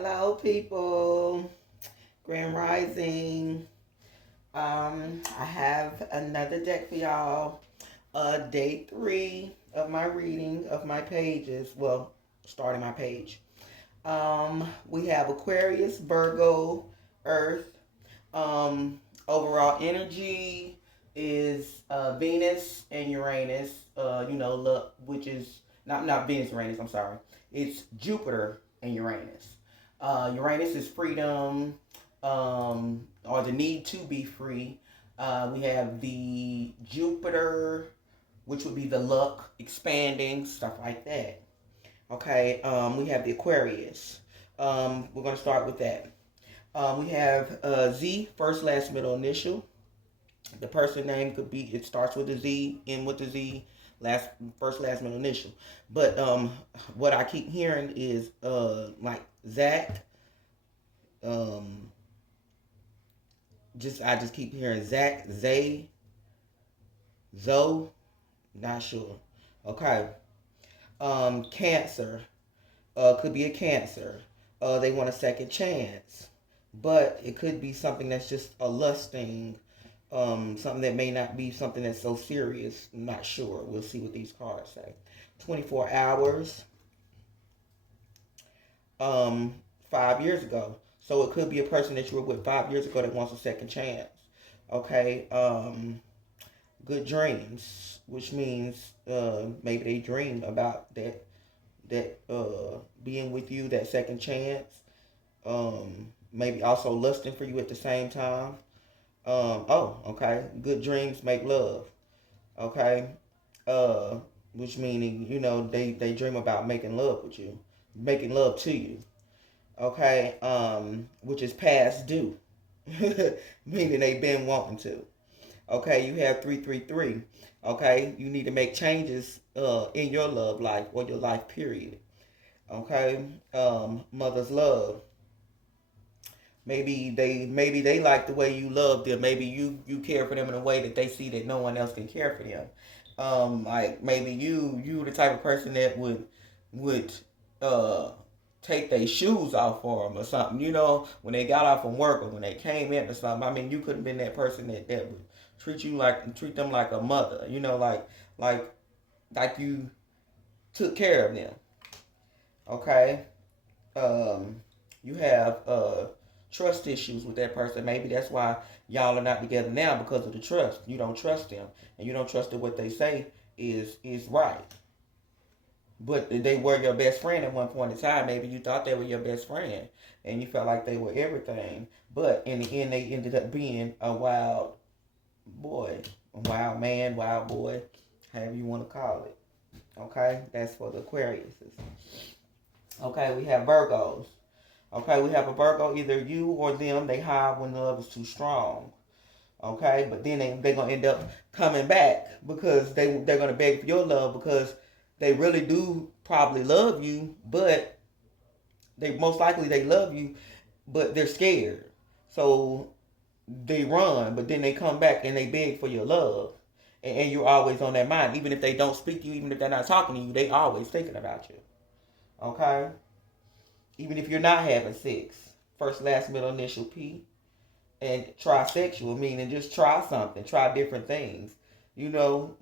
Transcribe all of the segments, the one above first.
Hello, people. Grand Rising. I have another deck for y'all. Day 3 of my reading of my pages. Well, starting my page. We have Aquarius, Virgo, Earth. Overall energy is Venus and Uranus. Look, which is not Venus, Uranus. I'm sorry. It's Jupiter and Uranus. Uranus is freedom, or the need to be free. We have the Jupiter, which would be the luck, expanding, stuff like that. Okay, we have the Aquarius. We're going to start with that. We have Z, first, last, middle, initial. The person name could be, it starts with a Z, end with a Z, first, last, middle, initial. But what I keep hearing is like Zach. I just keep hearing Zach, Zay, Zoe. Not sure. Okay. Cancer. Could be a Cancer. They want a second chance, but it could be something that's just a lusting. Something that may not be something that's so serious. I'm not sure. We'll see what these cards say. 24 hours. 5 years ago. So it could be a person that you were with 5 years ago that wants a second chance. Okay. Good dreams, which means maybe they dream about that being with you, that second chance. Maybe also lusting for you at the same time. Okay. Good dreams make love. Okay. Which meaning, they dream about making love with you, making love to you. Okay. Which is past due, meaning they've been wanting to. Okay, you have 333. Okay, you need to make changes in your love life or your life period. Okay, mother's love. Maybe they like the way you love them. Maybe you care for them in a way that they see that no one else can care for them. Like maybe you the type of person that would uh take their shoes off for them or something. When they got off from work or when they came in or something. I mean, you could have been that person that would treat them like a mother. Like like you took care of them. Okay. You have trust issues with that person. Maybe that's why y'all are not together now, because of the trust. You don't trust them, and you don't trust that what they say is right. But they were your best friend at one point in time. Maybe you thought they were your best friend, and you felt like they were everything. But in the end, they ended up being a wild boy, a wild man, wild boy, however you want to call it. Okay, that's for the Aquariuses. Okay, we have Virgos. Okay, we have a Virgo, either you or them, they hide when love is too strong. Okay, but then they're going to end up coming back because they're going to beg for your love, because they really do probably love you, but they love you, but they're scared. So they run, but then they come back and they beg for your love. And you're always on their mind. Even if they don't speak to you, even if they're not talking to you, they always thinking about you. Okay? Even if you're not having sex. First, last, middle, initial P. And trisexual, meaning just try something. Try different things. You know,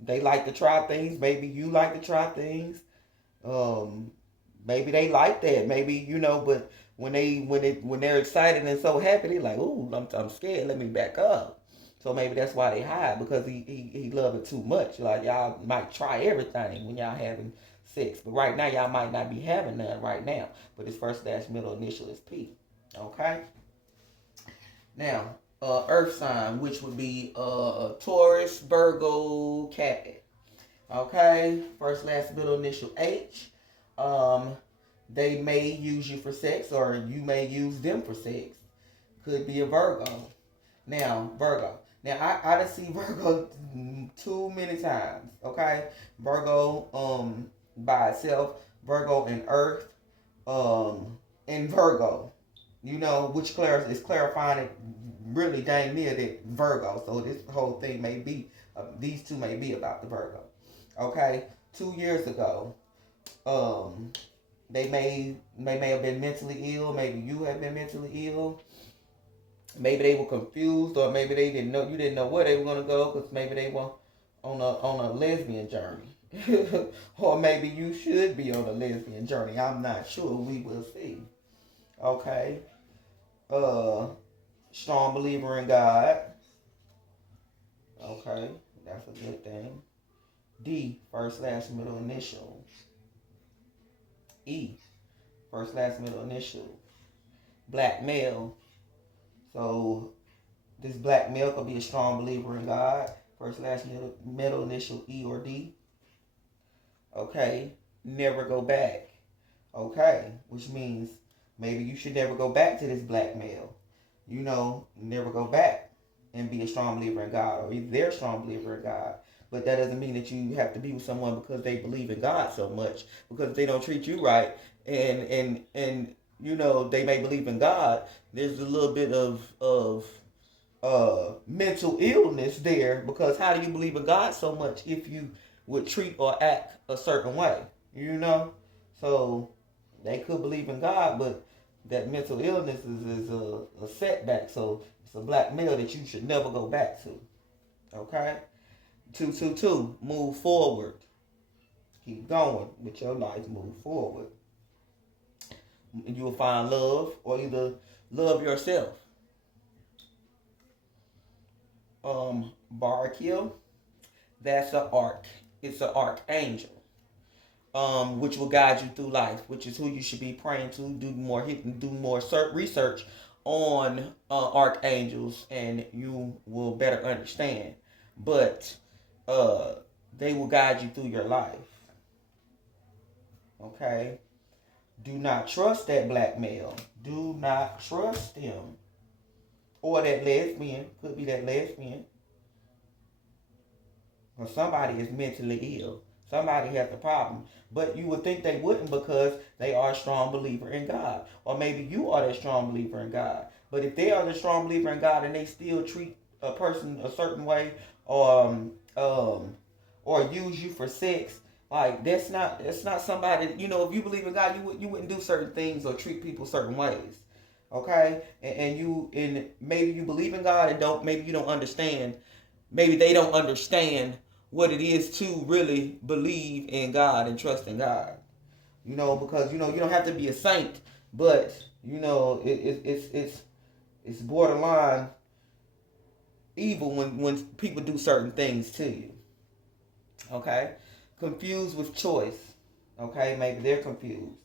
they like to try things. Maybe you like to try things. Um, Maybe they like that. Maybe, but when they're excited and so happy, they're like, "Ooh, I'm scared. Let me back up." So maybe that's why they hide, because he love it too much. Like, y'all might try everything when y'all having sex, but right now y'all might not be having none right now. But his first dash middle initial is P. Okay. Now, Earth sign, which would be Taurus, Virgo, Cat. Okay. First, last, middle initial H. Um, they may use you for sex, or you may use them for sex. Could be a Virgo. Now, Virgo. Now, I done see Virgo too many times. Okay, Virgo by itself, Virgo and Earth, and Virgo. Which is clarifying it really dang near that Virgo. So this whole thing may be, these two may be about the Virgo. Okay, 2 years ago, um, They may have been mentally ill. Maybe you have been mentally ill. Maybe they were confused, or maybe they didn't know, you didn't know where they were gonna go, because maybe they were on a lesbian journey, or maybe you should be on a lesbian journey. I'm not sure. We will see. Okay. Uh, Strong believer in God. Okay, that's a good thing. D, first, last, middle initial. E, first, last, middle initial. Black male. So this black male could be a strong believer in God. First, last, middle initial E or D. Okay. Never go back. Okay. Which means maybe you should never go back to this black male. Never go back and be a strong believer in God, or either they're a strong believer in God. But that doesn't mean that you have to be with someone because they believe in God so much. Because if they don't treat you right, and they may believe in God, there's a little bit of mental illness there, because how do you believe in God so much if you would treat or act a certain way? You know? So they could believe in God, but that mental illness is a setback. So it's a black male that you should never go back to. Okay? 222, move forward. Keep going with your life, move forward. You will find love, or either love yourself. Barakiel, that's an arc. It's an archangel, which will guide you through life, which is who you should be praying to. Do more research on archangels, and you will better understand. But uh, they will guide you through your life. Okay. Do not trust that black male. Do not trust him. Or that lesbian. Could be that lesbian. Or somebody is mentally ill. Somebody has a problem. But you would think they wouldn't, because they are a strong believer in God. Or maybe you are that strong believer in God. But if they are the strong believer in God and they still treat a person a certain way, or or use you for sex, like that's not somebody. If you believe in God, you wouldn't do certain things or treat people certain ways. Okay? And maybe you believe in God and maybe you don't understand. Maybe they don't understand what it is to really believe in God and trust in God. Because you don't have to be a saint, but it's borderline evil when people do certain things to you. Okay, confused with choice. Okay, maybe they're confused,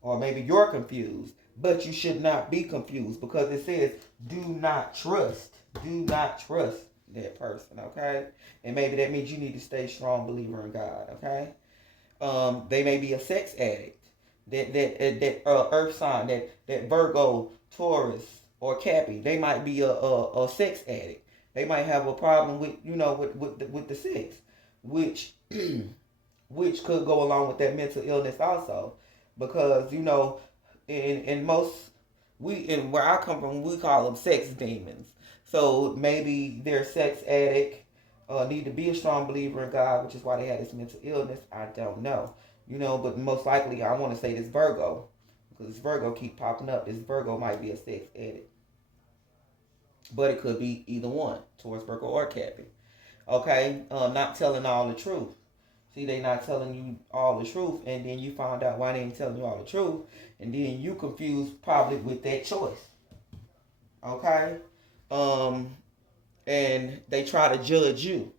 or maybe you're confused, but you should not be confused, because it says do not trust. Do not trust that person. Okay, and maybe that means you need to stay strong believer in God. Okay. They may be a sex addict. That earth sign, that Virgo, Taurus, or Cappy. They might be a sex addict. They might have a problem with the sex, which which could go along with that mental illness also, because in most, where I come from, we call them sex demons. So maybe they're sex addict, need to be a strong believer in God, which is why they had this mental illness. I don't know. But most likely I want to say this Virgo, because this Virgo keep popping up. This Virgo might be a sex addict, but it could be either one, towards Virgo or Cappy. Okay, not telling all the truth. See, they not telling you all the truth, and then you find out why they ain't telling you all the truth, and then you confused probably with that choice. Okay, um, and they try to judge you.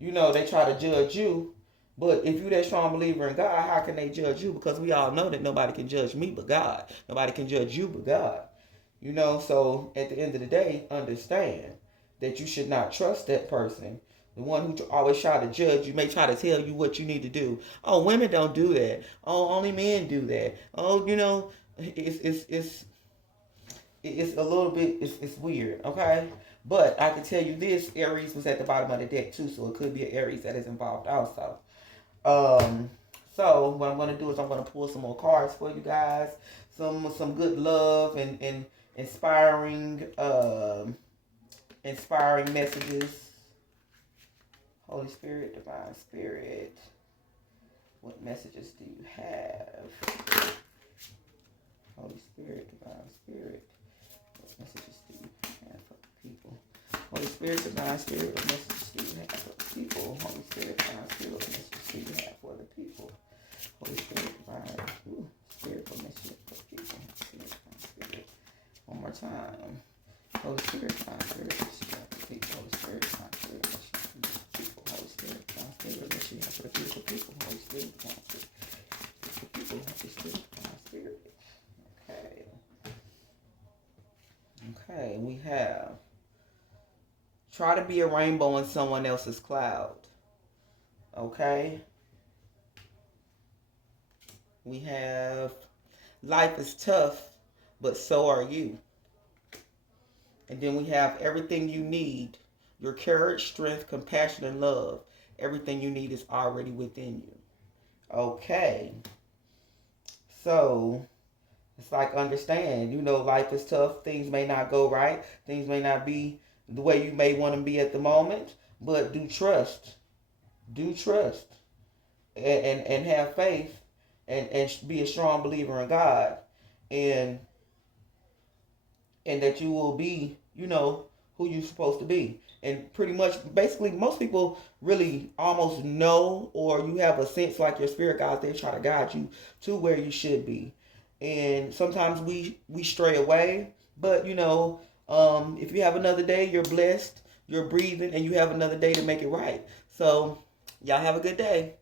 They try to judge you, but if you that strong believer in God, how can they judge you? Because we all know that nobody can judge me but God. Nobody can judge you but God. So at the end of the day, understand that you should not trust that person. The one who always try to judge you, may try to tell you what you need to do. Oh, women don't do that. Oh, only men do that. Oh, it's a little bit, it's weird. Okay, but I can tell you this: Aries was at the bottom of the deck too, so it could be an Aries that is involved also. Um, so what I'm gonna do is I'm gonna pull some more cards for you guys, some good love and inspiring inspiring messages. Holy Spirit, Divine Spirit, What messages do you have? Holy Spirit, Divine Spirit. What messages do you have for the people? Holy Spirit, Divine Spirit, what messages do you have for the people? Holy Spirit, Divine Spirit, what messages do you have for the people? Holy Spirit, Divine Spirit, what messages for the people? Spirit, Divine Spirit. One more time. Holy Spirit, Divine Spirit, what messages for the people? Holy Spirit, Divine Spirit, what messages for the people? Holy Spirit, Divine Spirit, what messages for the beautiful people? Holy Spirit, Divine Spirit, for the people. Holy Spirit, Divine Spirit. Okay. Okay, we have try to be a rainbow in someone else's cloud. Okay. We have life is tough, but so are you. And then we have everything you need. Your courage, strength, compassion, and love. Everything you need is already within you. Okay. So it's like understand, life is tough. Things may not go right. Things may not be the way you may want to be at the moment. But do trust. Do trust. And have faith and be a strong believer in God. And that you will be, who you're supposed to be. And pretty much, basically, most people really almost know, or you have a sense like your spirit guides, they try to guide you to where you should be. And sometimes we stray away, but if you have another day, you're blessed, you're breathing, and you have another day to make it right. So y'all have a good day.